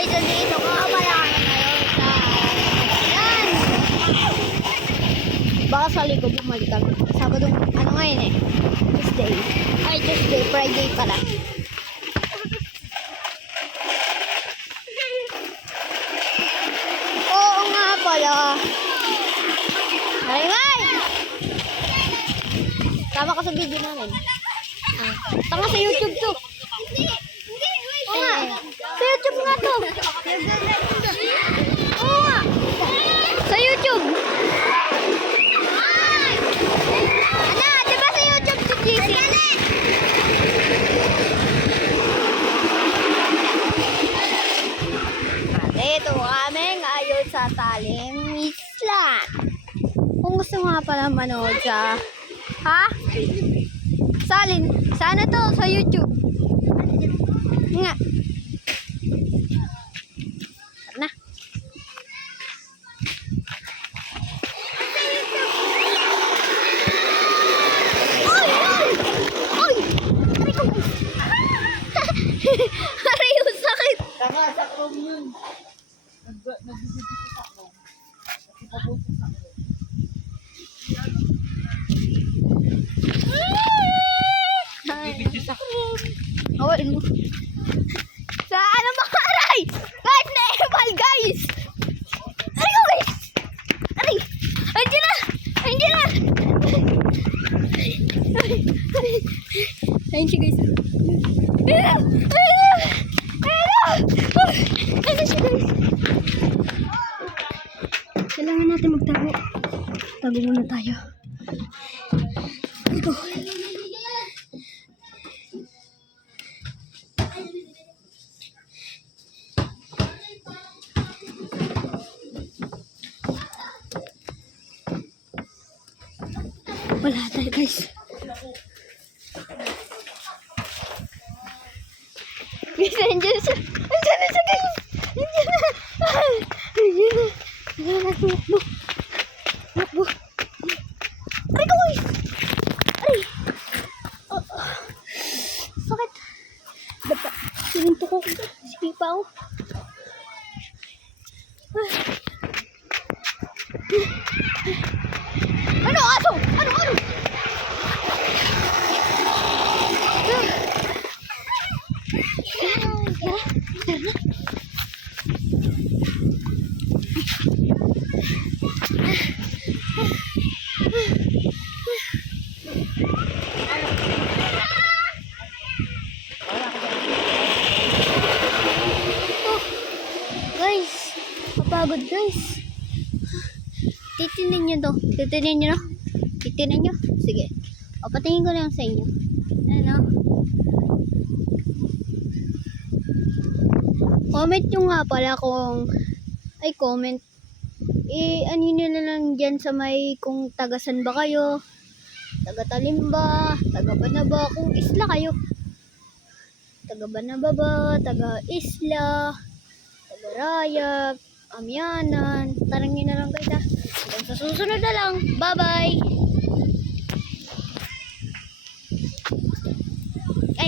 Guys, dito ko wala kami ngayon sa yan. Baka sa linggo bumalik kami. Sabado, ano ngayon eh? Tuesday. Ay, Tuesday, Friday pala. Oo nga pala. Ay! Tama ka sa video namin. Tama sa YouTube to. Oo nga. Sa YouTube nga to. Oo nga. Sa YouTube. Ano? Diba sa YouTube to, JC? Ito kami ngayon sa Talim Isla. Kung gusto nga pala manood sa... Ha? Salin. Sana to sa YouTube. Nga. Na. Oy! Oy! Aray ko. Aray yung sakit. Tama, sakto yun. Nagbibigay sa sakto. Ipabuti sa sakto. Nagbibigay sa sakto. Awal mo. Sa ano ba? Aray! Guys, na-eval guys! Aray ko guys! Aray! Ay, hindi na! Ay, hindi na! Ayun siya guys. Ayun na! Ayun siya guys. Kailangan natin magtago. Tago muna tayo. Ito. Wala tayo guys. Guys, nandiyan siya. Nandiyan na siya guys. Nandiyan na. Nandiyan na. Nandiyan na. Tumakbo. Tumakbo. Aray ko guys. Aray. Sakit. Bata. Sinunto ko. Sipipa ako. Ano? Aso? Ano? Ano? Guys, kapagod guys. Titinin nyo to. Titinin nyo, no? Titinin nyo? Sige. O, patingin ko lang sa inyo. Ano? Comment nyo nga pala kung... Ay, comment. Ano nyo na lang dyan sa may... Kung tagasan ba kayo? Taga Talim ba? Taga Banaba? Kung isla kayo. Taga Banaba ba? Taga Isla? Taga Rayag? Amyanan? Tarang nyo na lang guys ha. Hanggang sa susunod na lang. Bye-bye!